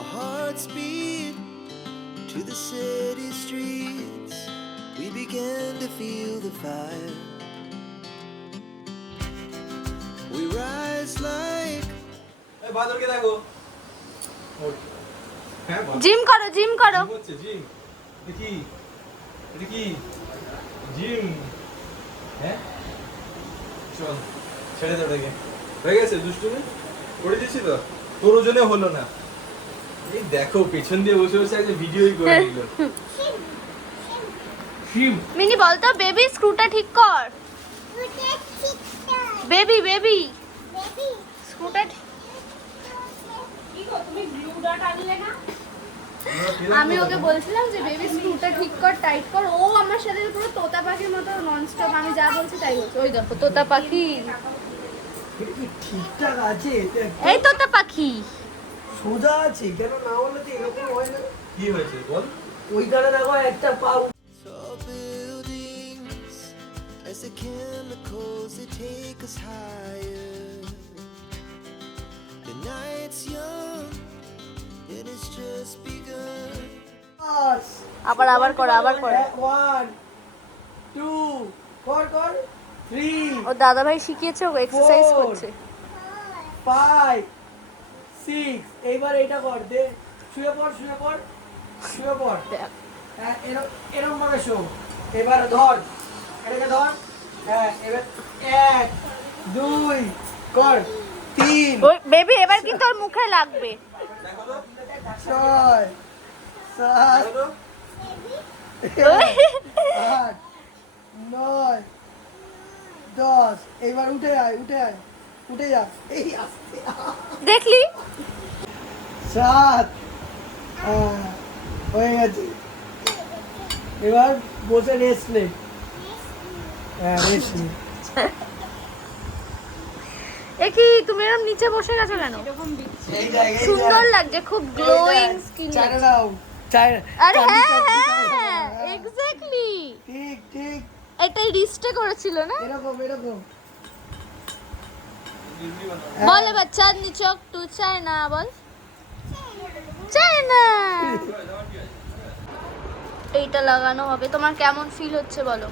Our hearts beat to the city streets. We began to feel the fire. We rise like দেখো। হ্যাঁ gym করো gym করো। Gym এটা কি? Gym. হ্যাঁ? চল ছেড়ে দে হয়ে গেছে দুষ্টুমি? করে দিচ্ছি তো। তোর ওজনে হলো না। এই দেখো পেছন দিয়ে বসে বসে একটা ভিডিওই করে দিল। মিনি বলতো বেবি স্ক্রুটা ঠিক কর। Baby baby. স্ক্রুটা ঠিক- আমি ওকে বলছিলাম যে বেবি স্ক্রুটা ঠিক কর টাইট কর। ও আমার সাথে পুরো তোতা পাখির মতো ননস্টপ আমি যা বলছি তাই বলছে। ওই দেখো তোতা পাখি। ঠিকঠাক আছে? এই তোতা পাখি। সোজা আছে কেন না হলে তো এরকম হয় না? কি হয়েছে বল? ওইখানে দেখো একটা buildings as the chemicals they take us higher. The night's young and it's just begun. আবার আবার করো আবার করো। ওয়ান টু কর কর। থ্রি ও দাদা ভাই শিখিয়েছে ও এক্সারসাইজ করছে। ফাইভ সিক্স এইবার এটা কর দে। শুয়ে পড় শুয়ে পড় শুয়ে পড়। হ্যাঁ এরম ভাবে শো। এবার ধর এটাকে ধর। হ্যাঁ এবার এক দুই কর। তিন ওই বেবি এবার কিন্তু ওর মুখে লাগবে? ছয় সাত আট নয় দশ। এইবার উঠে আয় উঠে আয়। উঠে যা এই আস্তে দেখলি? সাত হয়ে গেছে। এবার বসে রেস্ট নে। হ্যাঁ রেস্ট নে। এ তুমি এরকম নিচে বসে গেছো কেন? সুন্দর লাগছে খুব গ্লোয়িং স্কিন আরে হ্যাঁ এক্স্যাক্টলি ঠিক ঠিক। এটাই রিস্টে করেছিল না? এরকম এরকম। বল এবার চাঁদনি চক টু চায়না বল। চায়না এইটা লাগানো হবে। তোমার কেমন ফিল হচ্ছে বলো?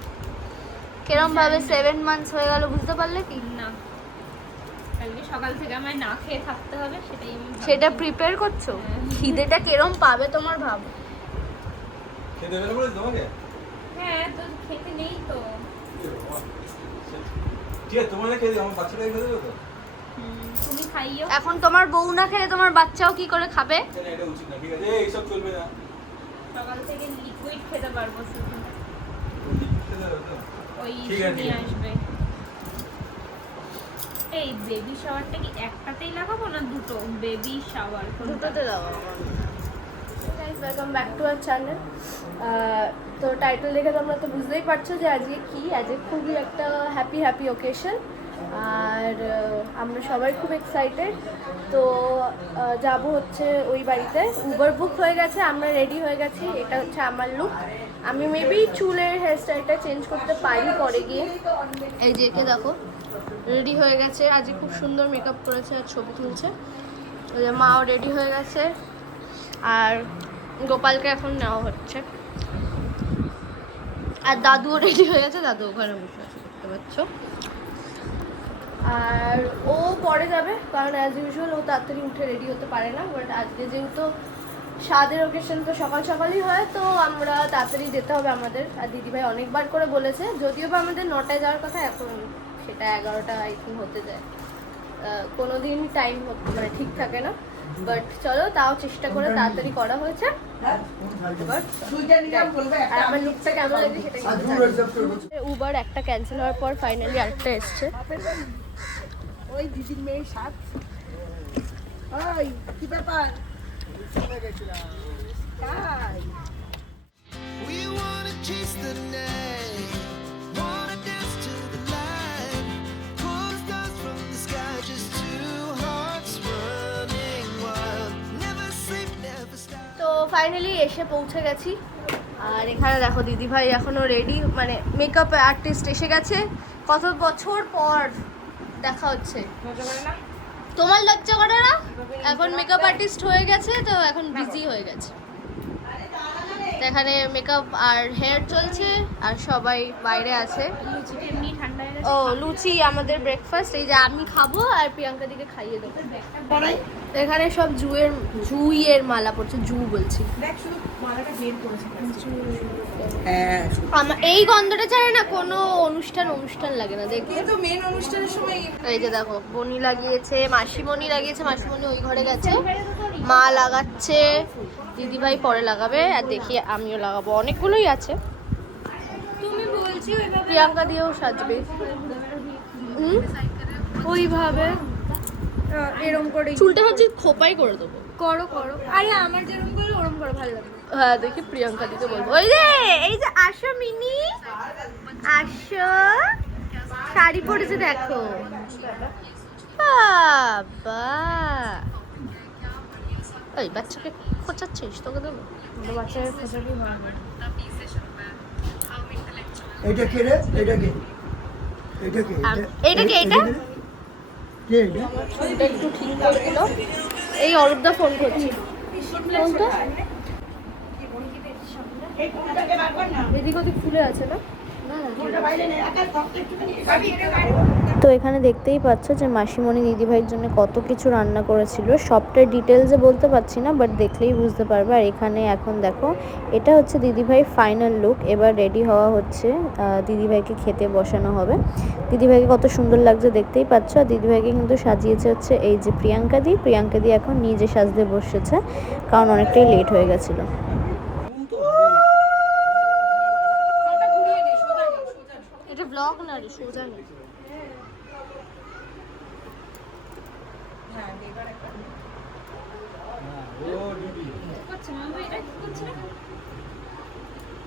কেরম ভাবে সেভেন মান্থস হয়ে গেল বুঝতে পারলে কি? না। সকাল থেকে আমায় না খেয়ে থাকতে হবে সেটাই। সেটা প্রিপেয়ার করছ? খিদেটা কেরম পাবে তোমার ভাব? খেতে দেবে না বলে তোমাকে? হ্যাঁ তো খেতে নেই তো। ঠিক আছে তোমার দিও আমার বাচ্চাটাকে খেতে তো? তুমি খাইও। এখন তোমার বউ না খেলে তোমার বাচ্চাও কি করে খাবে? এটা উচিত না ঠিক আছে? এই, এইসব চলবে না। সকাল থেকে লিকুইড খেতে পারব শুধু। ওই নিয়ে আসবে। এই বেবি শাওয়ারটা কি একটাতেই লাগাবো না দুটো? বেবি শাওয়ার দুটোতে দাও welcome back to our channel তো টাইটেল দেখে তোমরা তো বুঝতেই পারছ যে আজকে কি? আজকে খুবই একটা হ্যাপি হ্যাপি ওকেশন আর আমরা সবাই খুব এক্সাইটেড তো যাব হচ্ছে ওই বাড়িতে। উবার বুক হয়ে গেছে, আমরা রেডি হয়ে গেছি। এটা হচ্ছে আমার লুক আমি মেবি চুলের হেয়ারস্টাইলটা চেঞ্জ করতে পারি পরে গিয়ে। এই যে একে দেখো রেডি হয়ে গেছে। আজকে খুব সুন্দর মেকআপ করেছে আর ছবি তুলছে। মাও রেডি হয়ে গেছে। আর গোপালকে এখন নেওয়া হচ্ছে। আর দাদুও রেডি হয়ে গেছে। দাদু ওখানে বসে আছে, দেখতে পাচ্ছ? আর ও পরে যাবে কারণ অ্যাজ ইউজুয়াল ও তাড়াতাড়ি উঠে রেডি হতে পারে না বাট আজকে যেহেতু স্বাদের ওকেশন তো সকাল সকালই হয় তো আমরা তাড়াতাড়ি যেতে হবে আমাদের। আর দিদিভাই অনেকবার করে বলেছে যদিও বা আমাদের নটায় যাওয়ার কথা এখন সেটা এগারোটা আই থিঙ্ক হতে যায়। কোনো দিন টাইম মানে ঠিক থাকে না। বাট চলো তাও চেষ্টা করে তাড়াতাড়ি করা হয়েছে। আর আমার লুকটা কেমন উবার একটা ক্যান্সেল হওয়ার পর ফাইনালি আরেকটা এসছে। ওই দিদির মেয়ের সাত ব্যাপার? চলে ফাইনালি এসে পৌঁছে গেছি। আর এখানে দেখো দিদি ভাই এখনও রেডি মানে মেকআপ আর্টিস্ট এসে গেছে। কত বছর পর দেখা হচ্ছে। তোমার লজ্জা করে না? এখন মেকআপ আর্টিস্ট হয়ে গেছে তো এখন বিজি হয়ে গেছে। এখানে মেকআপ আর হেয়ার চলছে আর সবাই বাইরে আছে। ও লুচি আমাদের ব্রেকফাস্ট এই যে আমি খাব আর প্রিয়াঙ্কা দিকে খাইয়ে দেবো। এখানে সব জুয়ের জুইয়ের মালা পড়ছে জু বলছি। দেখ হ্যাঁ এই গন্ধটা ছাড়া না কোনো অনুষ্ঠান অনুষ্ঠান লাগে না দেখবে কিন্তু মেন অনুষ্ঠানের সময়। এই যে দেখো বনি লাগিয়েছে মাসিমণি লাগিয়েছে মাসিমণি ওই ঘরে গেছে। মা লাগাচ্ছে। দিদিভাই পরে লাগাবে আর দেখি আমিও লাগাবো। অনেকগুলোই আছে। তুমি বলছি প্রিয়াঙ্কা দিয়েও সাজবে? ওইভাবে এরম করে চুলটা ভাবছি খোপাই করে দেবো। করো করো। আরে আমার যেরকম করে ওরম করো ভালো লাগবে। হ্যাঁ দেখি প্রিয়াঙ্কা দিকে বলব। ওই যে এই যে আসো মিনি। আসো। শাড়ি পরেছে দেখো। বাবা। ওই বাচ্চাকে খোঁচাচ্ছিস? তোকে দেবো। খোঁজাবি হয় এটা কে রে? এটা কে? এটা কে? এটা কে, এটা? কে? এটা একটু ঠিক করে দিল এই অরূপদা ফোন করছি। ফোন তো? এদিক ওদিক ফুলে আছে না? তো এখানে দেখতেই পাচ্ছ যে মাসিমণি দিদিভাইয়ের জন্য কত কিছু রান্না করেছিল। সবটা ডিটেলসে বলতে পারছি না বাট দেখলেই বুঝতে পারবে। আর এখানে এখন দেখো, এটা হচ্ছে দিদিভাই ফাইনাল লুক এবার রেডি হওয়া হচ্ছে দিদিভাইকে খেতে বসানো হবে। দিদিভাইকে কত সুন্দর লাগছে দেখতেই পাচ্ছ। আর দিদিভাইকে কিন্তু সাজিয়েছে হচ্ছে এই যে প্রিয়াঙ্কা দি। প্রিয়াঙ্কা দি এখন নিজে সাজতে বসেছে, কারণ অনেকটাই লেট হয়ে গেছিল। এটা ব্লগ না রে, সোজা না করছে না বাবা, এটা কি করছে না ডুম্মা দিদামাই ওই পুলিশি ও মিনি মিনি এ মিনি টাকাই বই না হ্যাঁ তোর হাই তোর এটা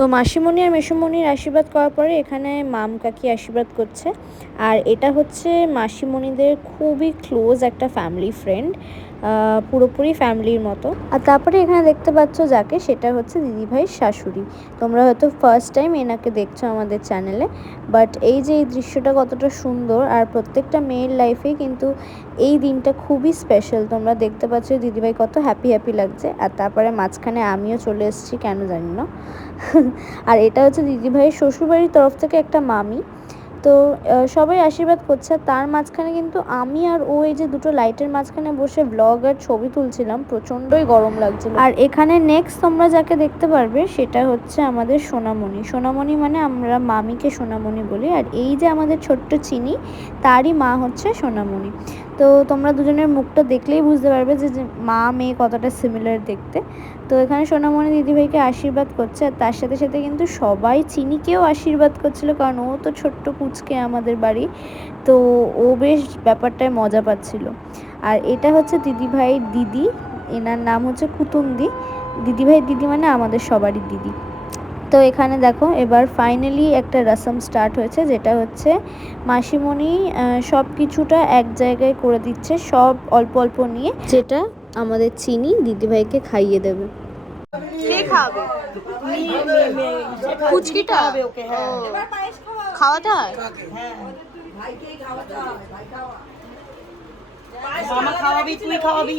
তো মাসিমণি আর মেসুমণির আশীর্বাদ করার পরে এখানে মাম কাকি আশীর্বাদ করছে। আর এটা হচ্ছে মাসিমণিদের খুবই ক্লোজ একটা ফ্যামিলি ফ্রেন্ড পুরোপুরি ফ্যামিলির মতো। আর তারপরে এখানে দেখতে পাচ্ছ যাকে, সেটা হচ্ছে দিদিভাইয়ের শাশুড়ি। তোমরা হয়তো ফার্স্ট টাইম এনাকে দেখছ আমাদের চ্যানেলে বাট এই যে এই দৃশ্যটা কতটা সুন্দর, আর প্রত্যেকটা মেয়ের লাইফে কিন্তু এই দিনটা খুবই স্পেশাল তোমরা দেখতে পাচ্ছ দিদিভাই কত হ্যাপি হ্যাপি লাগছে। আর তারপরে মাঝখানে আমিও চলে এসেছি, কেন জানি না। আর এটা হচ্ছে দিদিভাইয়ের শ্বশুরবাড়ির তরফ থেকে একটা মামি। তো সবাই আশীর্বাদ করছে। তার মাঝখানে কিন্তু আমি আর ও এই যে দুটো লাইটের মাঝখানে বসে ব্লগ আর ছবি তুলছিলাম, প্রচণ্ডই গরম লাগছিল। আর এখানে নেক্সট তোমরা যাকে দেখতে পারবে, সেটা হচ্ছে আমাদের সোনামণি। সোনামণি মানে আমরা মামিকে সোনামণি বলি। আর এই যে আমাদের ছোট্ট চিনি, তারই মা হচ্ছে সোনামণি। তো তোমরা দুজনের মুখটা দেখলেই বুঝতে পারবে যে মা, মেয়ে কতটা সিমিলার দেখতে। তো এখানে সোনামণি দিদিভাইকে আশীর্বাদ করছে আর তার সাথে সাথে কিন্তু সবাই চিনিকেও আশীর্বাদ করছিল কারণ ও তো ছোট্ট পুচকে আমাদের বাড়ি। তো ও বেশ ব্যাপারটায় মজা পাচ্ছিল। আর এটা হচ্ছে দিদিভাইয়ের দিদি। এনার নাম হচ্ছে কুতুমদি। দিদিভাইয়ের দিদি মানে আমাদের সবারই দিদি। তো এখানে দেখো এবার ফাইনালি একটা রসম স্টার্ট হয়েছে যেটা হচ্ছে মাসিমণি সব কিছুটা এক জায়গায় করে দিচ্ছে সব অল্প অল্প নিয়ে যেটা আমাদের চিনি দিদিভাইকে খাইয়ে দেবে। কে খাবে? ফুচকিটা? ওকে হ্যাঁ ও, খাওয়াতে হয় ভাইকেই খাওয়াতে হবে ভাই খাওয়া। মামা খাওয়াবি তুই খাওয়াবি।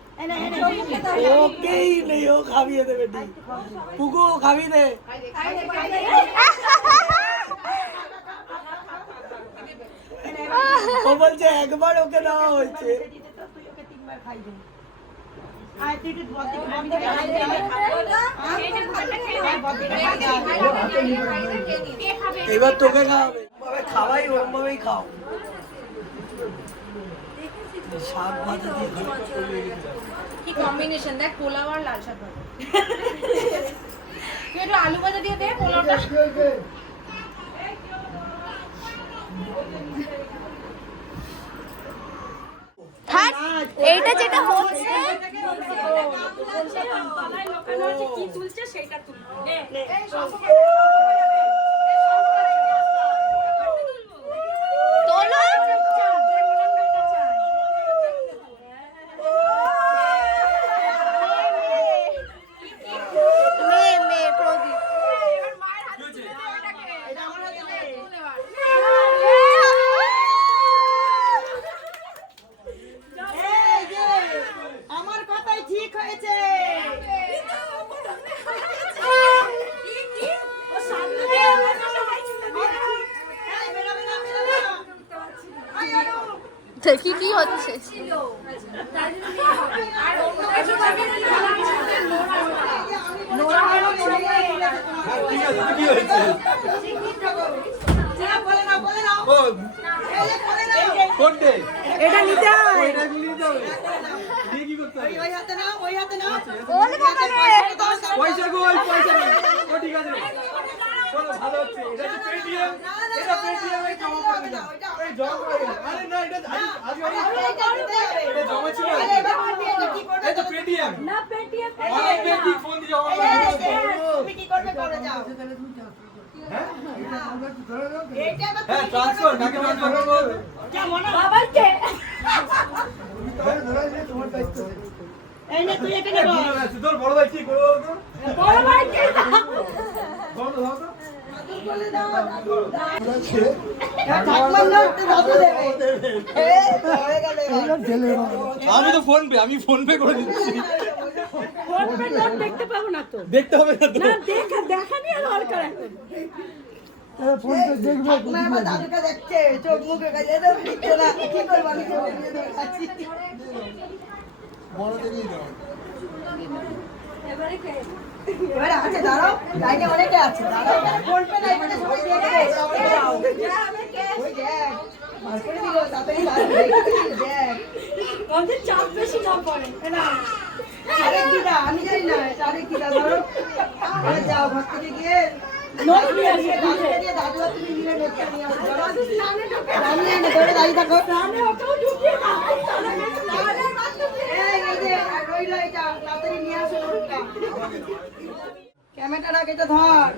ওকেই নেই, ও খাবিয়ে দেবে পুকু খাবিয়ে দে। ও বলছে, একবার ওকে দেওয়া হয়েছে। এবার তোকে খাওয়াবে। খাওয়াই ওরম ভাবেই খাও শাক ভাজা দিয়ে। কি কম্বিনেশন দেখ পোলাও আর লাল শাক ভাজা। তুই একটু আলু ভাজা দিয়ে দে পোলাওটা। এইটা যেটা হচ্ছে তোলো মেয়ে মেয়ে প্রদীপ আমার কথাই ঠিক হয়েছে দেখি কি হচ্ছে ঠিক আছে তো কি হয়েছে বলে নাও বলে নাও ও কোনটে এটা নিতে হয় এটা নিতে হবে দিয়ে কি করতে হবে ওই হাতে নাও ওই হাতে নাও ওলে বাবারে পয়সা গো ওই পয়সা নেই ও ঠিক আছে চলো ভালো হচ্ছে এটা তো পেটিএম এটা পেটিএম এ জমা করে দিলাম এই জমা করে আরে না এটা আজ আজ এটা জমা ছিল এই তো পেটিএম না পেটিএম অনেক ব্যক্তি ফোন দিয়ে জমা করে দিয়েছে। তুমি কি করবে করে যাও। হ্যাঁ? এবার হ্যাঁ ট্রান্সফার কাকে ট্রান্সফার করব বাবাইকে এই নে তুই এখানে বল তোর বড় ভাই কি করব বড় বড় দাও আমি তো ফোন পে আমি ফোন পে করে দিচ্ছি। ফোন পে নোট দেখতে পাবো না তো। দেখতে হবে না তো। দেখা দেখানি আর দরকার এখন। এবারে আছে দাঁড়াও লাইনে অনেকে আছে দাঁড়াও মানে সবাই বেশি না পড়ে না আরেক দিদা আমি জানি না আরেক দিদা ধরো যাও ঘর থেকে গিয়ে দাঁড়িয়ে থাকো রইল এটা তাড়াতাড়ি নিয়ে আসো ক্যামেরাটা কেটে ধর।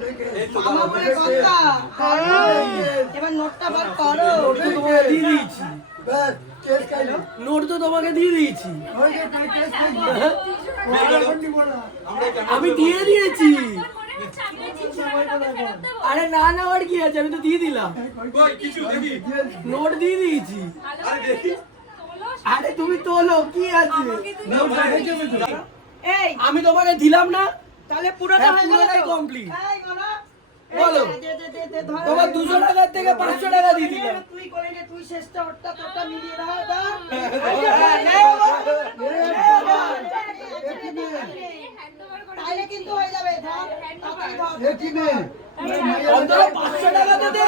আমার বলে কথা এবার নোটটা বার করো। নোট তো তোমাকে দিয়ে দিয়েছি। নোট তো তোমাকে দিয়ে দিয়েছি আমি দিয়ে দিয়েছি। আরে না না আর কি আছে? আমি তো দিয়ে দিলাম। নোট দিয়ে দিয়েছি। আরে তুমি তোলো কি আছে? আমি তোমাকে দিলাম না? তাহলে পুরোটা হ্যাঁ, হয়ে গেল? এই বলো। বলো। এই দে, দে, দে, দে, ধর। তোমার দুশো টাকার থেকে পাঁচশো টাকা দিয়ে তুই করে নে, তুই শেষটা ওরটা তোরটা মিলিয়ে দাও। হ্যাঁ। তাইলে কিন্তু হয়ে যাবে ধর। অন্তত পাঁচশো টাকা তো দে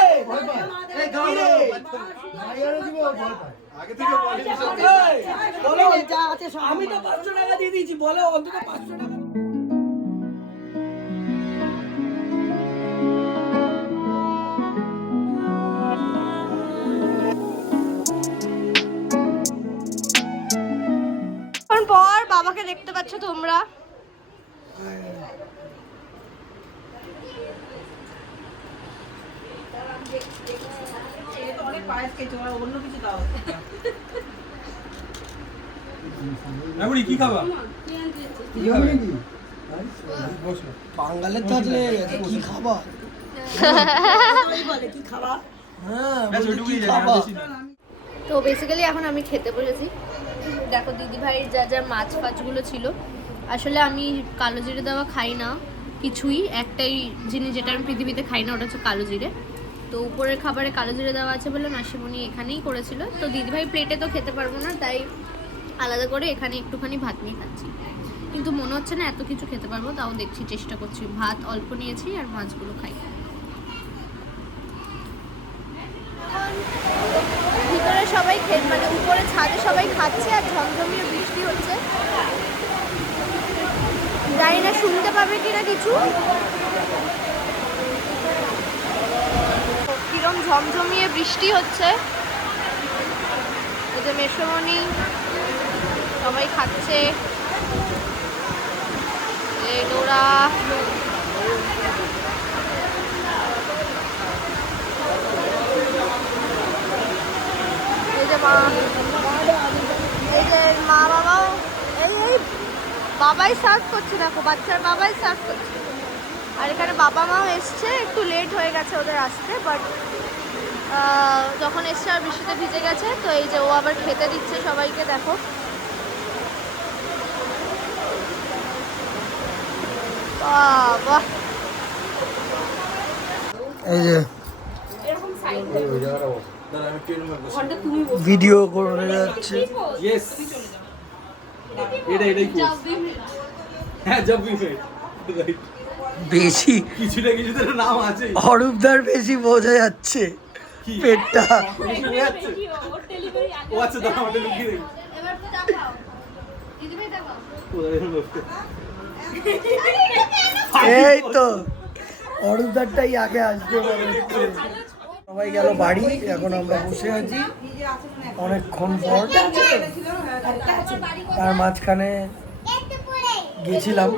যা আমি তো পাঁচশো টাকা দিয়ে দিয়েছি বলো অন্তত পাঁচশো টাকা বাবাকে দেখতে পাচ্ছ তোমরা? কি খাবা? বাঙালের তো কি হ্যাঁ না। তো বেসিক্যালি এখন আমি খেতে বসেছি। দেখো, দিদিভাইয়ের যা যা মাছ ফাছগুলো ছিল, আসলে আমি কালো জিরে দেওয়া খাই না কিছুই। একটাই জিনিস যেটা আমি পৃথিবীতে খাই না, ওটা হচ্ছে কালো জিরে। তো উপরের খাবারে কালো জিরে দেওয়া আছে বলে মাসিমণি এখানেই করেছিল। তো দিদিভাই প্লেটে তো খেতে পারব না, তাই আলাদা করে এখানে একটুখানি ভাত নিয়ে খাচ্ছি। কিন্তু মনে হচ্ছে না এত কিছু খেতে পারব, তাও দেখছি চেষ্টা করছি। ভাত অল্প নিয়েছি আর মাছগুলো খাই ভিতরে সবাই মানে উপরে ছাদে সবাই খাচ্ছে আর ঝমঝমিয়ে বৃষ্টি হচ্ছে। জানি না, শুনতে পাবে কিনা কিছু? কিরম ঝমঝমিয়ে বৃষ্টি হচ্ছে? যে মেসমণি সবাই খাচ্ছে। নোরা। এই যে মা এই যে মা বাবাও এই এই বাবাই সার্ভ করছে দেখো বাচ্চার বাবাই সার্ভ করছে। আর এখানে বাবা মাও এসছে একটু লেট হয়ে গেছে ওদের আসতে বাট যখন এসছে আর বৃষ্টিতে ভিজে গেছে তো এই যে ও আবার খেতে দিচ্ছে সবাইকে দেখো। বাহ বাহ এই যে ট্রেন নম্বর ভিডিও করে যাচ্ছে ইয়েস এটা এটাই হ্যাঁ বেশি কিছু না কিছু তো একটা নাম আছে অরূপদার বেশি বোঝা যাচ্ছে পেটটা? ও আচ্ছা দাঁড়া আমাদের লুকিয়ে দেখি? এই তো অরূপদারটাই আগে আসবে মনে সবাই গেল বাড়ি, এখন আমরা বসে আছি অনেকক্ষণ পর। তার মাঝখানে গেছিলাম।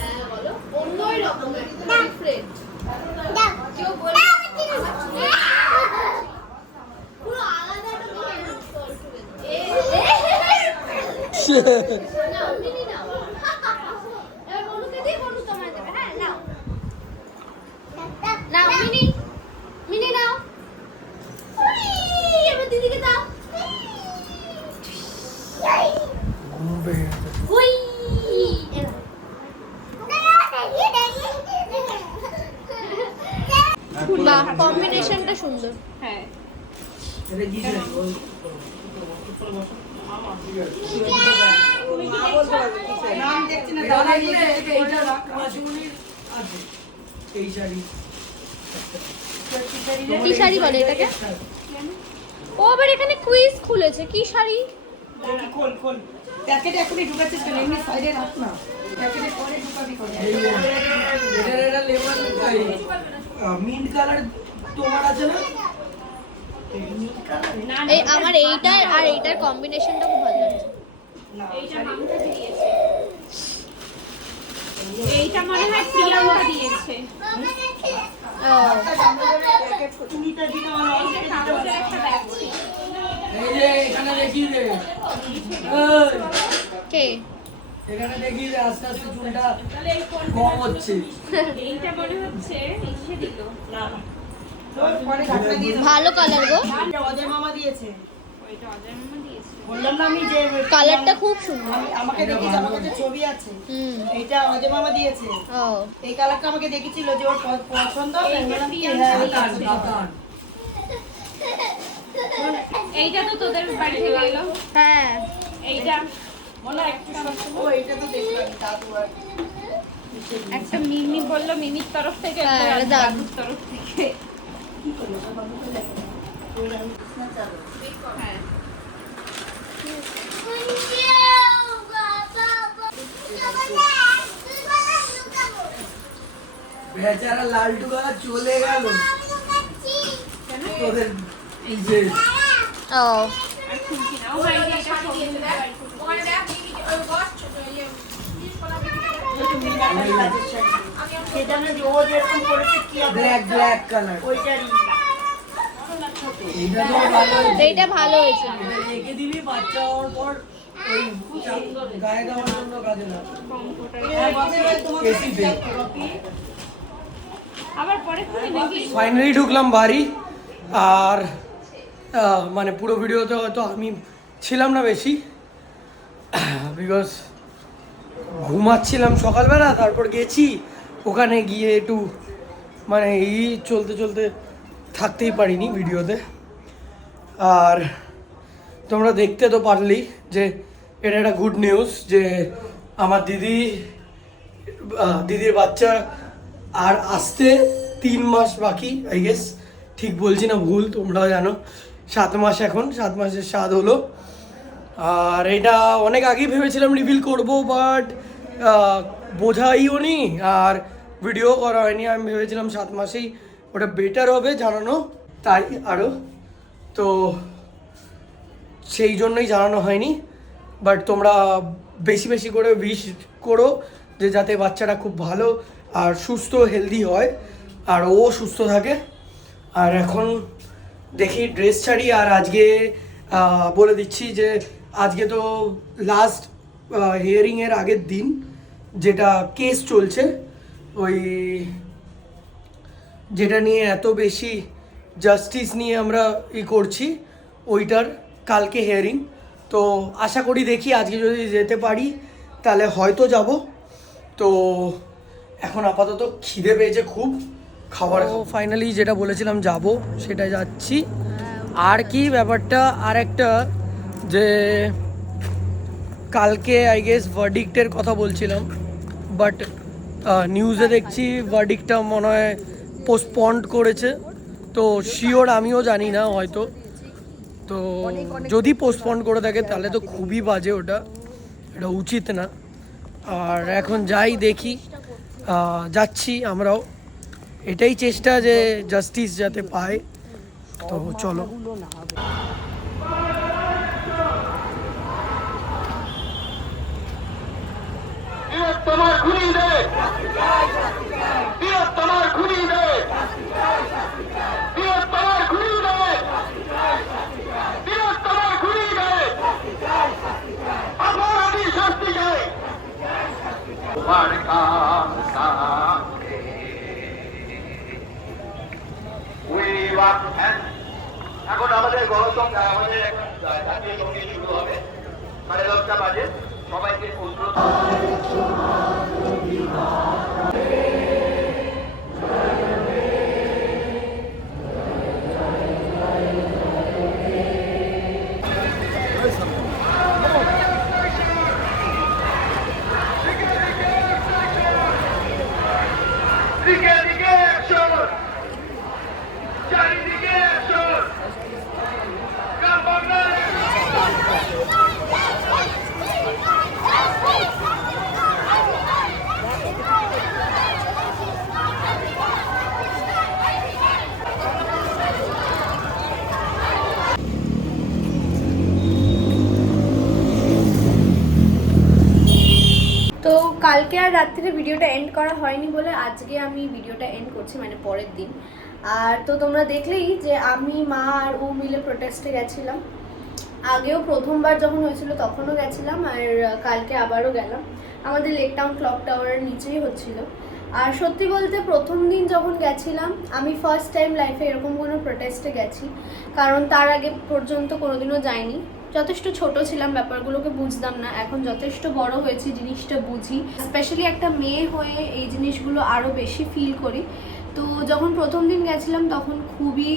হ্যাঁ রকম, একটা ডিফারেন্ট কেউ বলে পুরো আলাদা একটা না মিনি নাও এবার বনুকে দিয়ে বনু তোমায় দেবে হ্যাঁ নাও নাও মিনি মিনি নাও উই, এবার দিদিকে দাও ঘুম পেয়ে গেছে। উই বাহ কম্বিনেশনটা সুন্দর হ্যাঁ ও আবার এখানে কুইজ খুলেছে কি শাড়ি? মিন্ট কালার তোমার আছে না? এই আমার এইটা আর এইটার কম্বিনেশনটা খুব ভালো লাগছে। এইটা মনে হয় প্রিয়াঙ্কা দিয়েছে। কে? এখানে দেখি আস্তে আস্তে চুলটা কম হচ্ছে। এইটা মনে হচ্ছে এসে দিল। দাও। ভালো কালার গো। অজয় মামা দিয়েছে। ওইটা অজয় মামা দিয়েছে বললাম না আমি যে কালারটা খুব সুন্দর। আমাকে দেখিস আমার কাছে ছবি আছে। এইটা অজয় মামা দিয়েছে। এই কালারটা আমাকে দেখেছিল যে ওর পছন্দ এইটা বললাম কি, প্রিয়াঙ্কা হ্যাঁ, দিয়েছে। কাতান এইটা তো তোদের বাড়ি থেকে এলো হ্যাঁ এইটা ও এইটা তো দেখলাম দাদু আর একটা মিমি বলল মিমির তরফ থেকে হ্যাঁ, একটা দাদুর তরফ থেকে। বেচারা লালটু কালা চলে গেল তোদের এই যে ও আর সেটা না যে ও যেরকম করেছে কি ব্ল্যাক ব্ল্যাক কালার ওইটারই এইটা ভালো হয়েছে। এইটা ভালো হয়েছে। এটা রেখে দিবি বাচ্চা হওয়ার পর গায়ে দেওয়ার জন্য কাজে লাগে কম্পিউটার এসিতে আবার পরে ফাইনালি ঢুকলাম বাড়ি আর মানে পুরো ভিডিওতে হয়তো আমি ছিলাম না বেশি বিকজ ঘুমাচ্ছিলাম সকালবেলা তারপর গেছি ওখানে গিয়ে একটু মানে এই চলতে চলতে থাকতেই পারিনি ভিডিওতে। আর তোমরা দেখতে তো পারলেই যে এটা একটা গুড নিউজ যে আমার দিদি দিদির বাচ্চা আর আসতে তিন মাস বাকি আই গেস ঠিক বলছি না ভুল, তোমরাও জানো। সাত মাস এখন, সাত মাসের স্বাদ হলো। আর এটা অনেক আগেই ভেবেছিলাম রিভিল করব বাট বোঝাইও নি আর ভিডিও করা হয়নি আমি ভেবেছিলাম সাত মাসেই ওটা বেটার হবে জানানো, তাই আরও তো সেই জন্যই জানানো হয়নি। বাট তোমরা বেশি বেশি করে উইশ করো যে যাতে বাচ্চাটা খুব ভালো আর সুস্থ হেলদি হয় আর ও সুস্থ থাকে। আর এখন দেখি ড্রেস ছাড়ি আর আজকে বলে দিচ্ছি যে আজকে তো লাস্ট হিয়ারিংয়ের আগের দিন। যেটা কেস চলছে ওই যেটা নিয়ে এত বেশি জাস্টিস নিয়ে আমরা ই করছি ওইটার কালকে হিয়ারিং তো আশা করি দেখি আজকে যদি যেতে পারি তাহলে হয়তো যাব। তো এখন আপাতত খিদে পেয়েছে খুব খাবার ফাইনালি যেটা বলেছিলাম যাব সেটা যাচ্ছি। আর কি ব্যাপারটা আর একটা যে কালকে আই গেস ভার্ডিক্টের কথা বলছিলাম। বাট নিউজে দেখছি ভার্ডিক্টটা মনে হয় পোস্টপন্ড করেছে। তো শিওর আমিও জানি না হয়তো। তো যদি পোস্টপন্ড করে থাকে তাহলে তো খুবই বাজে ওটা। এটা উচিত না। আর এখন যাই দেখি। যাচ্ছি আমরাও। এটাই চেষ্টা যে জাস্টিস যাতে পায়। তো চলো। তোমার তোমার খুনি দে দে তোমার খুনি দে এখন আমাদের গণতন্ত্র, আমাদের জাতীয় সংগীত শুরু হবে। সাড়ে দশটা বাজে। সবাইকে অনুরোধ দিকে দিকে অ্যাকশন চারিদিকে অ্যাকশন কাম বাংলাদেশ তো কালকে আর রাত্রিরে ভিডিওটা এন্ড করা হয়নি বলে আজকে আমি ভিডিওটা এন্ড করছি মানে পরের দিন। আর তো তোমরা দেখলেই যে আমি, মা আর ও মিলে প্রোটেস্টে গেছিলাম। আগেও প্রথমবার যখন হয়েছিল তখনও গেছিলাম আর কালকে আবারও গেলাম। আমাদের লেক টাউন ক্লক টাওয়ারের নিচেই হচ্ছিল। আর সত্যি বলতে প্রথম দিন যখন গেছিলাম, আমি ফার্স্ট টাইম লাইফে এরকম কোনো প্রোটেস্টে গেছি। কারণ তার আগে পর্যন্ত কোনোদিনও যাইনি। যথেষ্ট ছোট ছিলাম, ব্যাপারগুলোকে বুঝতাম না। এখন যথেষ্ট বড় হয়েছি, জিনিসটা বুঝি। স্পেশালি একটা মেয়ে হয়ে এই জিনিসগুলো আরও বেশি ফিল করি। তো যখন প্রথম দিন গেছিলাম, তখন খুবই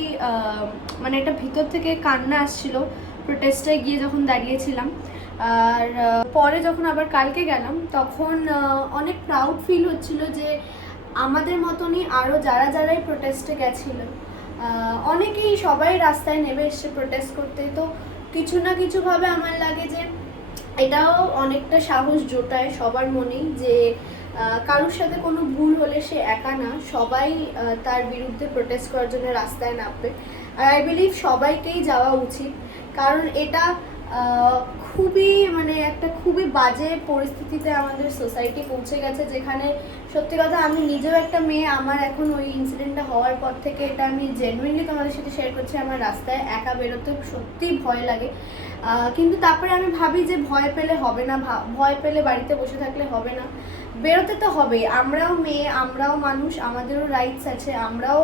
মানে একটা ভিতর থেকে কান্না আসছিল। প্রোটেস্টে গিয়ে যখন দাঁড়িয়েছিলাম। আর পরে যখন আবার কালকে গেলাম, তখন অনেক প্রাউড ফিল হচ্ছিল যে আমাদের মতনই আরও যারা যারাই প্রোটেস্টে গেছিল অনেকেই সবাই রাস্তায় নেমে এসছে প্রোটেস্ট করতে। তো কিছু না কিছুভাবে আমার লাগে যে এটাও অনেকটা সাহস জোটায় সবার মনেই যে কারোর সাথে কোনো ভুল হলে সে একা না, সবাই তার বিরুদ্ধে প্রোটেস্ট করার জন্য রাস্তায় নামবে। আর আই বিলিভ সবাইকেই যাওয়া উচিত। কারণ এটা খুবই মানে একটা খুবই বাজে পরিস্থিতিতে আমাদের সোসাইটি পৌঁছে গেছে, যেখানে সত্যি কথা আমি নিজেও একটা মেয়ে, আমার এখন ওই ইনসিডেন্টটা হওয়ার পর থেকে এটা আমি জেনুইনলি তোমাদের সাথে শেয়ার করছি, আমার রাস্তায় একা বেরোতে সত্যিই ভয় লাগে। কিন্তু তারপরে আমি ভাবি যে ভয় পেলে হবে না ভয় পেলে বাড়িতে বসে থাকলে হবে না। বেরোতে তো হবে আমরাও মেয়ে, আমরাও মানুষ, আমাদেরও রাইটস আছে, আমরাও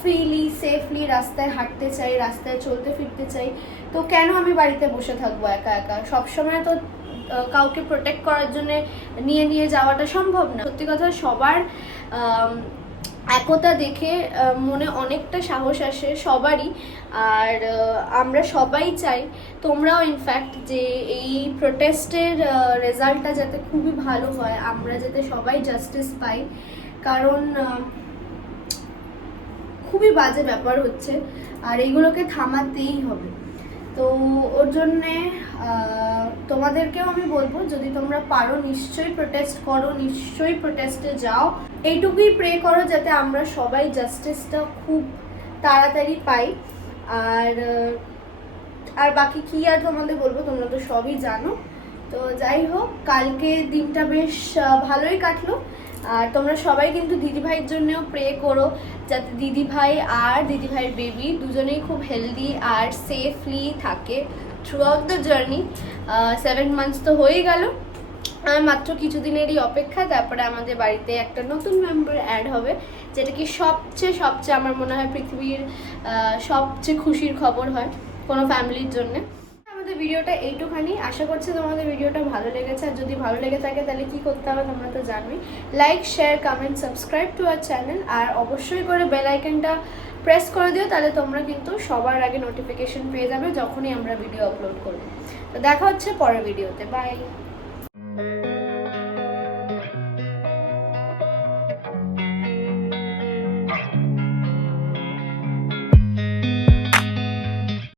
ফ্রিলি সেফলি রাস্তায় হাঁটতে চাই, রাস্তায় চলতে ফিরতে চাই। তো কেন আমি বাড়িতে বসে থাকব একা একা? সবসময় তো কাউকে প্রোটেক্ট করার জন্য নিয়ে নিয়ে যাওয়াটা সম্ভব না। সত্যি কথা, সবার একতা দেখে মনে অনেকটা সাহস আসে সবারই। আর আমরা সবাই চাই, তোমরাও ইনফ্যাক্ট যে এই প্রোটেস্টের রেজাল্টটা যাতে খুবই ভালো হয়, আমরা যাতে সবাই জাস্টিস পাই। কারণ খুবই বাজে ব্যাপার হচ্ছে। আর এগুলোকে থামাতেই হবে। তো ওর জন্যে তোমাদেরকেও আমি বলব, যদি তোমরা পারো, নিশ্চয়ই প্রোটেস্ট করো, নিশ্চয়ই প্রোটেস্টে যাও। এইটুকুই প্রে করো যাতে আমরা সবাই জাস্টিসটা খুব তাড়াতাড়ি পাই। আর আর বাকি কি আর তোমাদের বলব, তোমরা তো সবই জানো। তো যাই হোক, কালকে দিনটা বেশ ভালোই কাটলো। আর তোমরা সবাই কিন্তু দিদিভাইয়ের জন্যও প্রে করো যাতে দিদিভাই আর দিদিভাইয়ের বেবি দুজনেই খুব হেলদি আর সেফলি থাকে throughout the journey seven months তো হয়ে গেল। আর মাত্র কিছুদিনেরই অপেক্ষা, তারপরে আমাদের বাড়িতে একটা নতুন মেম্বার অ্যাড হবে, যেটা কি সবচেয়ে সবচেয়ে আমার মনে হয় পৃথিবীর সবচেয়ে খুশির খবর হয় কোনো ফ্যামিলির জন্যে। আমাদের ভিডিওটা এইটুখানি। আশা করছি তোমাদের ভিডিওটা ভালো লেগেছে। আর যদি ভালো লেগে থাকে, তাহলে কি করতে হবে তোমরা তো জানবেই like share comment subscribe to our channel আর অবশ্যই করে বেল আইকনটা প্রেস করে দিও, তাহলে তোমরা কিন্তু সবার আগে নোটিফিকেশন পেয়ে যাবে যখনই আমরা ভিডিও আপলোড করব। তো দেখা হচ্ছে পরের ভিডিওতে বাই